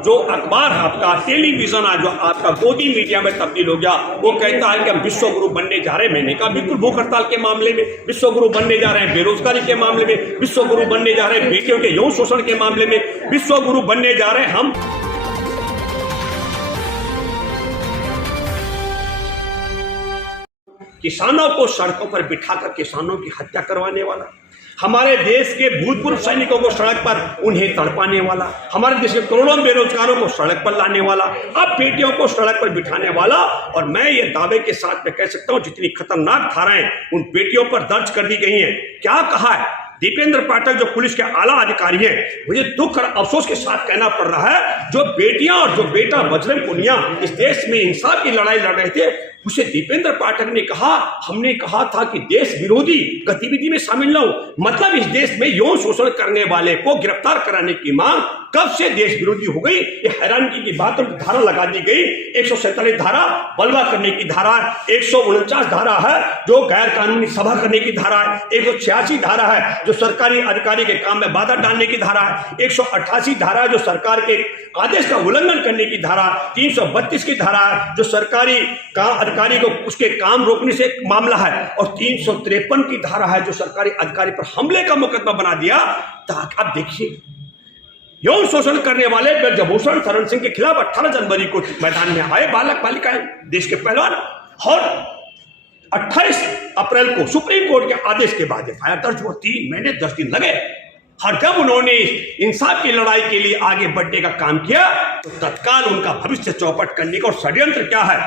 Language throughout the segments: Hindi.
जो अखबार है आपका, टेलीविजन है जो आपका गोदी मीडिया में तब्दील हो गया, वो कहता है कि हम विश्व गुरु बनने जा रहे हैं। मैंने कहा बिल्कुल, भूख हड़ताल के मामले में विश्व गुरु बनने जा रहे हैं, बेरोजगारी के मामले में विश्व गुरु बनने जा रहे हैं, बेटियों के यौन शोषण के मामले में विश्व गुरु बनने जा रहे हैं हम। किसानों को सड़कों पर बिठाकर किसानों की हत्या करवाने वाला, हमारे देश के भूतपूर्व सैनिकों को सड़क पर उन्हें तड़पाने वाला, हमारे देश के करोड़ों बेरोजगारों को सड़क पर लाने वाला, अब बेटियों को सड़क पर बिठाने वाला। और मैं ये दावे के साथ में कह सकता हूं, जितनी खतरनाक धाराएं उन बेटियों पर दर्ज कर दी गई हैं। क्या कहा है दीपेंद्र पाठक जो पुलिस के आला अधिकारी हैं, मुझे दुख और अफसोस के साथ कहना पड़ रहा है, जो बेटियां और जो बेटा बजरंग पुनिया इस देश में इंसाफ की लड़ाई लड़ रहे थे, उसे दीपेंद्र पाठक ने कहा, हमने कहा था कि देश विरोधी गतिविधि में शामिल न हो। मतलब इस देश में यौन शोषण करने वाले को गिरफ्तार कराने की मांग कब से देश विरोधी हो गई, ये हैरानगी की बात। धारा लगा दी गई, 147 धारा बलवा करने की धारा, 149 धारा है जो गैर कानूनी सभा करने की धारा है, 186 धारा है जो सरकारी अधिकारी के काम में बाधा डालने की धारा है, 188 धारा है जो सरकार के आदेश का उल्लंघन करने की धारा, 332 की धारा है जो सरकारी अधिकारी को उसके काम रोकने से मामला है, और 353 की धारा है जो सरकारी अधिकारी पर हमले का मुकदमा बना दिया। ताकि आप देखिए, यौन शोषण करने वाले ब्रजभूषण शरण सिंह के खिलाफ 18 जनवरी को मैदान में आए बालक बालिकाएं, देश के पहलवान, और 28 अप्रैल को सुप्रीम कोर्ट के आदेश के बाद एफआईआर दर्ज हुआ। 3 महीने 10 दिन लगे। और जब उन्होंने इंसाफ की लड़ाई के लिए आगे बढ़ने का काम किया तो तत्काल उनका भविष्य चौपट करने का। और षड्यंत्र क्या है,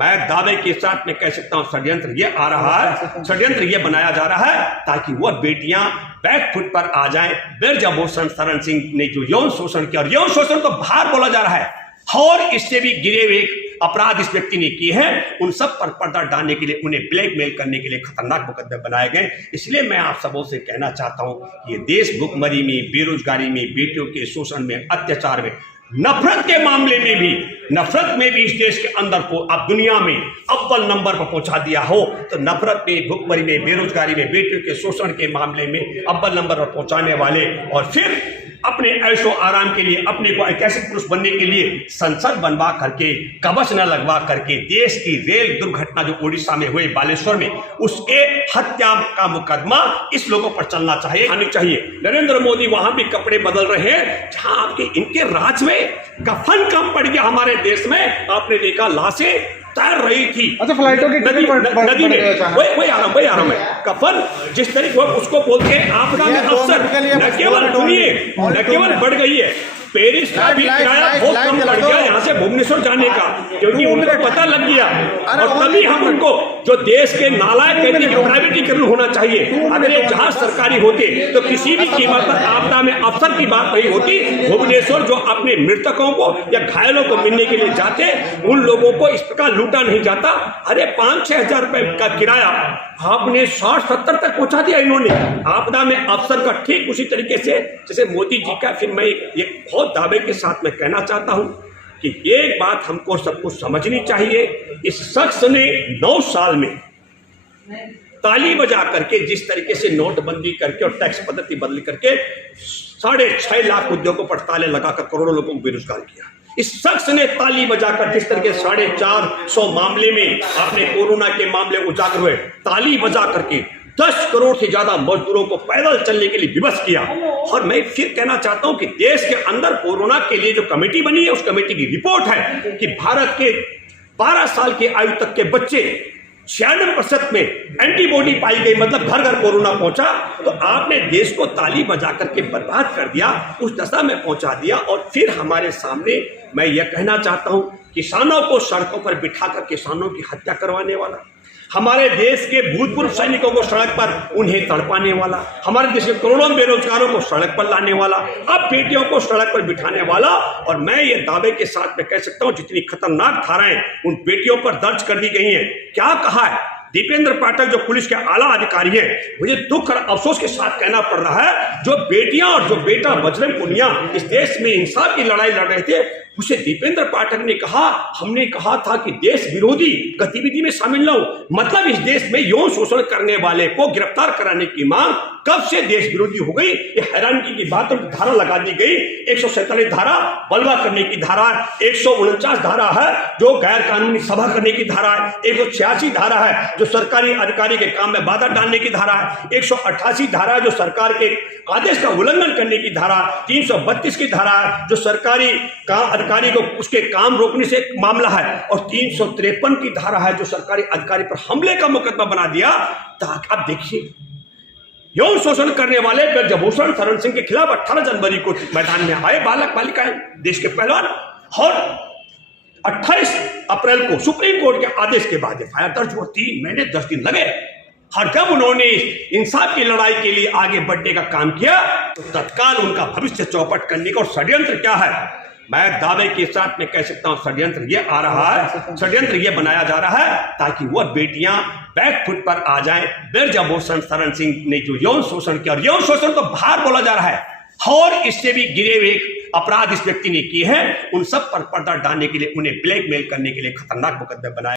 मैं दावे के साथ में कह सकता हूं, षड्यंत्र ये आ रहा है, षड्यंत्र ये बनाया जा रहा है ताकि वह बेटियां बैक फुट पर आ जाएं। ब्रजभूषण शरण सिंह ने जो यौन शोषण किया, और यौन शोषण तो बाहर बोला जा रहा है, और इससे भी गिरे हुए अपराध इस व्यक्ति ने किए हैं, उन सब पर पर्दा डालने के लिए, उन्हें ब्लैकमेल करने के लिए खतरनाक मुकदमे बनाए गए। इसलिए मैं आप सबों से कहना चाहता हूं कि ये देश भुखमरी में, बेरोजगारी में, बेटियों के शोषण में, अत्याचार में, नफरत के मामले में भी, नफरत में भी इस देश के अंदर को अब दुनिया में अव्वल नंबर पर पहुंचा दिया हो, तो नफरत में, भुखमरी में, बेरोजगारी में, बेटियों के शोषण के मामले में अव्वल नंबर पर पहुंचाने वाले, और फिर अपने ऐशो आराम के लिए, अपने को एक ऐसे पुरुष बनने के लिए संसद बनवा करके, कवच न लगवा करके, देश की रेल दुर्घटना जो उड़ीसा में हुई, बालेश्वर में, उसके हत्या का मुकदमा इस लोगों पर चलना चाहिए, आनी चाहिए। नरेंद्र मोदी वहां भी कपड़े बदल रहे हैं जहां आपके इनके राज में कफन कम पड़ गया। हमारे देश में आपने देखा लाशें तैर रही थी, अच्छा फ्लाइटों की नदी में, वही आराम है। कफन जिस तरीके उसको बोलते हैं आपदा में अवसर, न केवल सुनिए, न केवल बढ़ गई है, पेरिस का भी किराया बहुत कम पड़ गया यहाँ से भुवनेश्वर जाने का, क्योंकि उनको पता लग गया। और तभी हम उनको, जो देश के नालायक कहते हैं प्राइवेटीकरण होना चाहिए, अगर ये जहाज सरकारी होते तो किसी भी कीमत पर आपदा में अवसर की बात नहीं होती। भुवनेश्वर जो अपने मृतकों को या घायलों को मिलने के लिए जाते, उन लोगों को इस प्रकार लूटा नहीं जाता। अरे 5-6 हजार रुपए का किराया आपने 60-70 तक पहुंचा दिया इन्होंने, आपदा में अवसर का। ठीक उसी तरीके से जैसे मोदी जी का, फिर मैं ये बहुत दावे के साथ में कहना चाहता हूं कि एक बात हमको सबको समझनी चाहिए, इस शख्स ने 9 साल में ताली बजा करके, जिस तरीके से नोटबंदी करके और टैक्स पद्धति बदल करके 6.5 लाख उद्योगों पर ताले लगाकर करोड़ों लोगों को बेरोजगार किया। इस शख्स ने ताली बजाकर, जिस तरीके 450 मामले में आपने कोरोना के मामले उजागर हुए, ताली बजा करके 10 करोड़ से ज्यादा मजदूरों को पैदल चलने के लिए विवश किया। और मैं फिर कहना चाहता हूं कि देश के अंदर कोरोना के लिए जो कमेटी बनी है, उस कमेटी की रिपोर्ट है कि भारत के 12 साल के आयु तक के बच्चे 96% में एंटीबॉडी पाई गई, मतलब घर घर कोरोना पहुंचा। तो आपने देश को ताली बजा करके बर्बाद कर दिया, उस दशा में पहुंचा दिया। और फिर हमारे सामने मैं यह कहना चाहता हूं, किसानों को सड़कों पर बिठाकर किसानों की हत्या करवाने वाला, हमारे देश के भूतपूर्व सैनिकों को सड़क पर उन्हें तड़पाने वाला, हमारे देश के करोड़ों बेरोजगारों को सड़क पर लाने वाला, अब बेटियों को सड़क पर बिठाने वाला। और मैं ये दावे के साथ में कह सकता हूं, जितनी खतरनाक धाराएं उन बेटियों पर दर्ज कर दी गई हैं। क्या कहा है दीपेंद्र पाठक जो पुलिस के आला अधिकारी हैं, मुझे दुख और अफसोस के साथ कहना पड़ रहा है, जो बेटियां और जो बेटा बजरंग पुनिया इस देश में इंसाफ की लड़ाई लड़ रहे थे, उसे दीपेंद्र पाठक ने कहा, हमने कहा था कि देश विरोधी गतिविधि में शामिल न हो। मतलब इस देश में यौन शोषण करने वाले को गिरफ्तार कराने की मांग कब से देश विरोधी हो गई? ये हैरानगी की बात। धारा लगा दी गई 147 धारा बलवा करने की धारा, 149 धारा है जो गैर कानूनी सभा करने की धारा है, 186 धारा है जो सरकारी अधिकारी के काम में बाधा डालने की धारा है, 188 धारा है जो सरकार के आदेश का उल्लंघन करने की धारा, 332 की धारा है जो सरकारी अधिकारी को उसके काम रोकने से एक मामला है, और 353 की धारा है जो सरकारी अधिकारी पर हमले का मुकदमा बना दिया। ताकि आप देखिए, यौन शोषण करने वाले ब्रजभूषण शरण सिंह के खिलाफ 18 जनवरी को मैदान में आए बालक बालिकाएं, देश के पहलवान, और 28 अप्रैल को सुप्रीम कोर्ट के आदेश के बाद एफआईआर दर्ज हुआ। 3 महीने 10 दिन लगे। और जब उन्होंने इंसाफ की लड़ाई के लिए आगे बढ़ने का काम किया तो तत्काल उनका भविष्य चौपट करने का। और षड्यंत्र क्या है, मैं दावे के साथ में कह सकता हूं, षड्यंत्र ये आ रहा है, षड्यंत्र ये बनाया जा रहा है ताकि वह बेटियां बैक फुट पर आ जाएं। ब्रजभूषण शरण सिंह ने जो यौन शोषण किया, और यौन शोषण तो बाहर बोला जा रहा है, और इससे भी गिरे हुए अपराध इस व्यक्ति ने किए हैं, उन सब पर पर्दा डालने के लिए, उन्हें ब्लैकमेल करने के लिए खतरनाक मुकदमे बनाए।